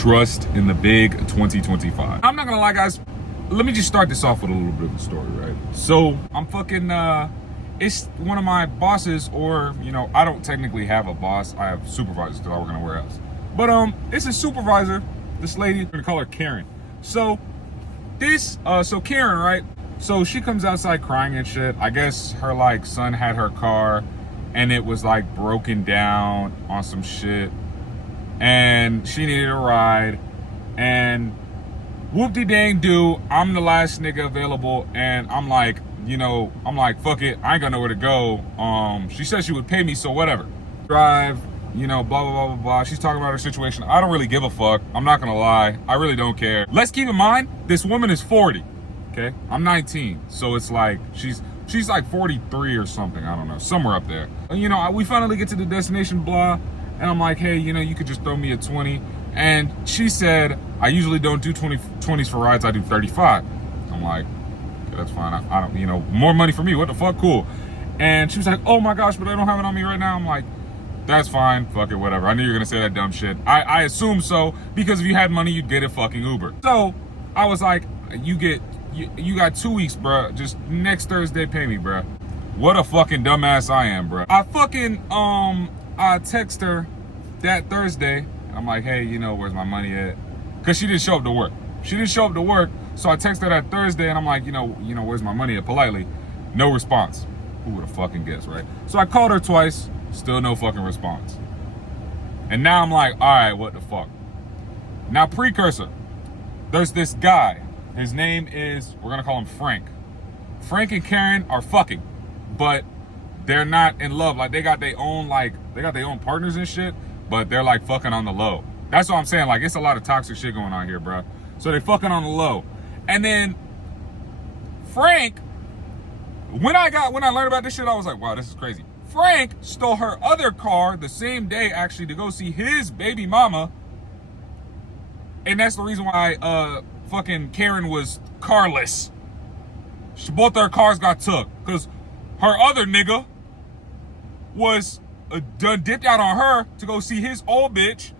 trust in the big 2025. I'm not gonna lie, guys. Let me just start this off with a little bit of a story, right? So I'm fucking, it's one of my bosses, or, you know, I don't technically have a boss. I have supervisors because I work in a warehouse. But it's a supervisor, this lady, we're gonna call her Karen. So Karen, right? So she comes outside crying and shit. I guess her like son had her car and it was like broken down on some shit. And she needed a ride. And whoop-de-dang-do, I'm the last nigga available. And I'm like, fuck it, I ain't got nowhere to go. She said she would pay me, so whatever. Drive, blah, blah, blah, blah, blah. She's talking about her situation. I don't really give a fuck. I'm not gonna lie. I really don't care. Let's keep in mind, this woman is 40, okay? I'm 19, so it's like, she's like 43 or something. I don't know, somewhere up there. We finally get to the destination, blah, and I'm like, hey, you could just throw me a 20. And she said, I usually don't do 20s for rides, I do 35. I'm like, okay, that's fine. I don't, more money for me, what the fuck, cool. And she was like, oh my gosh, but I don't have it on me right now. I'm like, that's fine, fuck it, whatever. I knew you were gonna say that dumb shit. I assume so, because if you had money, you'd get a fucking Uber. So I was like, you got 2 weeks, bruh. Just next Thursday, pay me, bruh. What a fucking dumbass I am, bruh. I fucking, I text her that Thursday. I'm like, hey, where's my money at? Because she didn't show up to work. So I texted her that Thursday, and I'm like, where's my money at? Politely. No response. Who would have fucking guessed, right? So I called her twice. Still no fucking response. And now I'm like, all right, what the fuck? Now, precursor. There's this guy. His name is, we're gonna call him Frank. Frank and Karen are fucking, but they're not in love. Like, they got their own partners and shit, but they're like fucking on the low. That's what I'm saying. Like, it's a lot of toxic shit going on here, bro. So they fucking on the low. And then Frank, when I learned about this shit, I was like, wow, this is crazy. Frank stole her other car the same day, actually, to go see his baby mama. And that's the reason why fucking Karen was carless. Both their cars got took. Because her other nigga was done dipped out on her to go see his old bitch.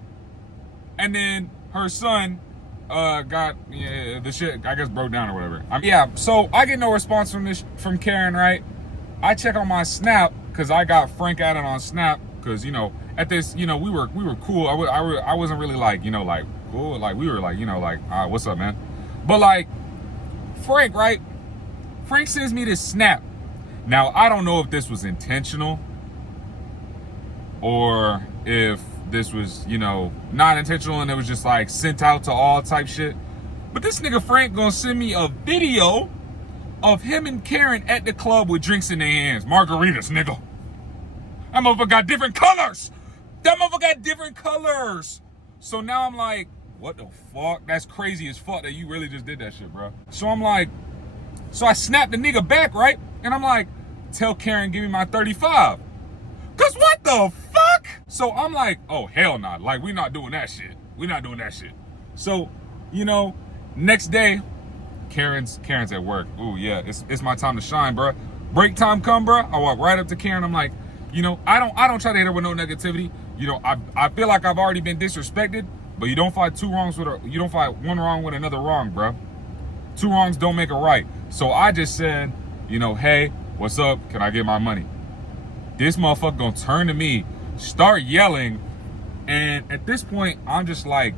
And then her son got the shit, I guess, broke down or whatever. So I get no response from Karen, right? I check on my Snap, because I got Frank added on Snap, because, at this, we were cool. I wasn't really like, like, cool. Like, we were like, what's up, man? But like, Frank, right? Frank sends me this Snap. Now, I don't know if this was intentional or if this was, not intentional and it was just like sent out to all type shit. But this nigga Frank gonna send me a video of him and Karen at the club with drinks in their hands. Margaritas, nigga. That motherfucker got different colors. So now I'm like, what the fuck? That's crazy as fuck that you really just did that shit, bro. So I'm like, so I snapped the nigga back, right? And I'm like, tell Karen, give me my 35. Cause what the fuck? So I'm like, oh, hell nah. Like, we not doing that shit. So, next day, Karen's at work. Ooh, yeah, it's my time to shine, bro. Break time come, bro. I walk right up to Karen. I'm like, I don't try to hit her with no negativity. I feel like I've already been disrespected, but you don't fight one wrong with another wrong, bro. Two wrongs don't make a right. So I just said, hey, what's up? Can I get my money? This motherfucker gonna turn to me, start yelling, and at this point, I'm just like,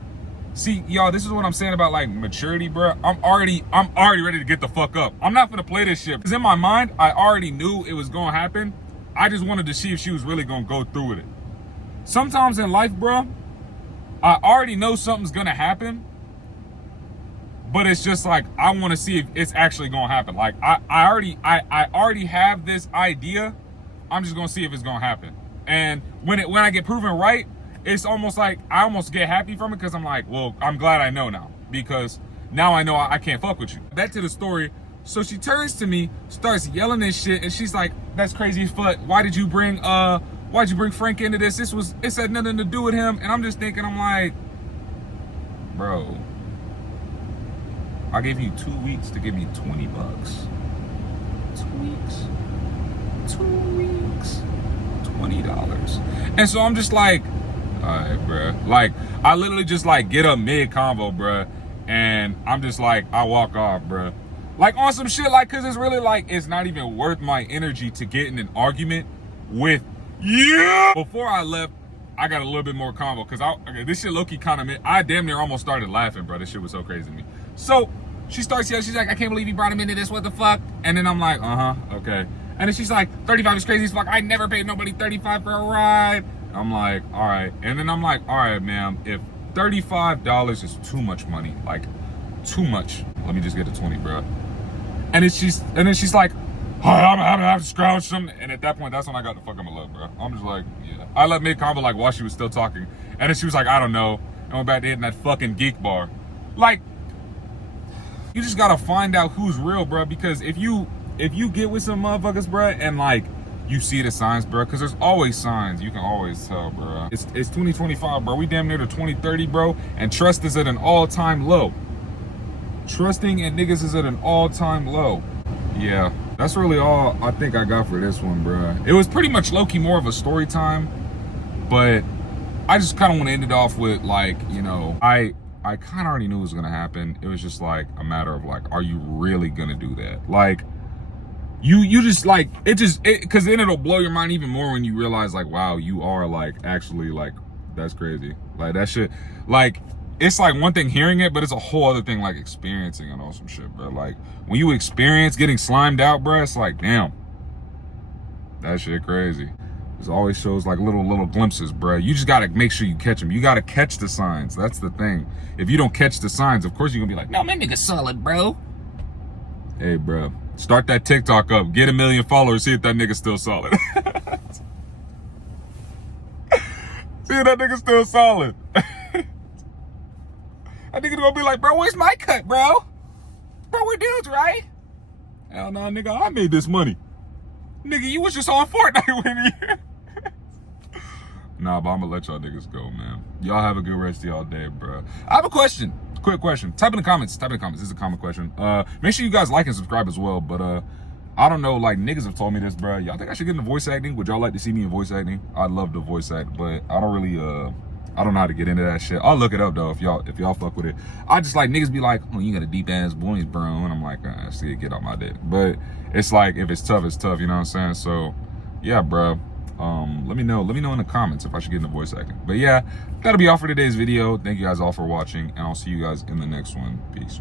see, y'all, this is what I'm saying about like maturity, bro. I'm already ready to get the fuck up. I'm not gonna play this shit. Because in my mind, I already knew it was gonna happen. I just wanted to see if she was really gonna go through with it. Sometimes in life, bro, I already know something's gonna happen, but it's just like, I wanna see if it's actually gonna happen. Like, I already have this idea. I'm just gonna see if it's gonna happen. And when I get proven right, it's almost like I almost get happy from it, because I'm like, well, I'm glad I know now, because now I know I can't fuck with you. Back to the story. So she turns to me, starts yelling this shit, and she's like, that's crazy as fuck. Why'd you bring Frank into this? It had nothing to do with him. And I'm just thinking, I'm like, bro, I gave you 2 weeks to give me $20. 2 weeks. $20. And so I'm just like, Alright, bruh. Like, I literally just like get up mid-convo, bruh, and I'm just like, I walk off, bruh. Like on some shit, like, cause it's really like, it's not even worth my energy to get in an argument with you. Before I left, I got a little bit more convo, cause this shit low-key kind of, I damn near almost started laughing, bro. This shit was so crazy to me. So she starts yelling, she's like, I can't believe you brought him into this, what the fuck? And then I'm like, okay. And then she's like, 35 is crazy as fuck. I never paid nobody 35 for a ride. I'm like, all right. And then I'm like, all right, ma'am, if $35 is too much money, like too much, let me just get a 20, bro. And then she's like, oh, I'm gonna have to scrounge some. And at that point, that's when I got the fuck on my love, bro. I'm just like, yeah. I let mid-convo like while she was still talking. And then she was like, I don't know. And went back to hitting that fucking geek bar. Like, you just gotta find out who's real, bro. Because if you get with some motherfuckers, bro, and like, you see the signs, bro, because there's always signs. You can always tell, bro. It's 2025, bro. We damn near to 2030, bro. And trust is at an all-time low. Trusting in niggas is at an all-time low. Yeah, that's really all I think I got for this one, bro. It was pretty much low-key more of a story time, but I just kind of want to end it off with, like, you know, I kind of already knew it was going to happen. It was just like a matter of like, are you really going to do that? Like, you just like, because then it'll blow your mind even more when you realize like, wow, you are like, actually like, that's crazy. Like that shit, like, it's like one thing hearing it, but it's a whole other thing like experiencing it on some shit, bro. Like when you experience getting slimed out, bro, it's like, damn, that shit crazy. It always shows like little glimpses, bro. You just gotta make sure you catch them. You gotta catch the signs. That's the thing. If you don't catch the signs, of course you're gonna be like, no, my nigga solid, bro. Hey, bro, start that TikTok up. Get 1 million followers. See if that nigga's still solid. See if that nigga's still solid. That nigga gonna be like, bro, where's my cut, bro? Bro, we're dudes, right? Hell no, nigga, I made this money. Nigga, you was just on Fortnite with me. Nah, but I'm gonna let y'all niggas go, man. Y'all have a good rest of y'all day, bro. I have a question. Quick question. Type in the comments. This is a comment question. Make sure you guys like and subscribe as well. But I don't know, like niggas have told me this, bro. Y'all think I should get into voice acting? Would y'all like to see me in voice acting? I'd love to voice act, but I don't really I don't know how to get into that shit. I'll look it up though if y'all fuck with it. I just like niggas be like, oh, you got a deep ass voice, bro. And I'm like, see it, get on my dick. But it's like, if it's tough, it's tough, you know what I'm saying? So yeah, bro. Let me know in the comments if I should get into voice acting. But yeah, that'll be all for today's video. Thank you guys all for watching, and I'll see you guys in the next one. Peace.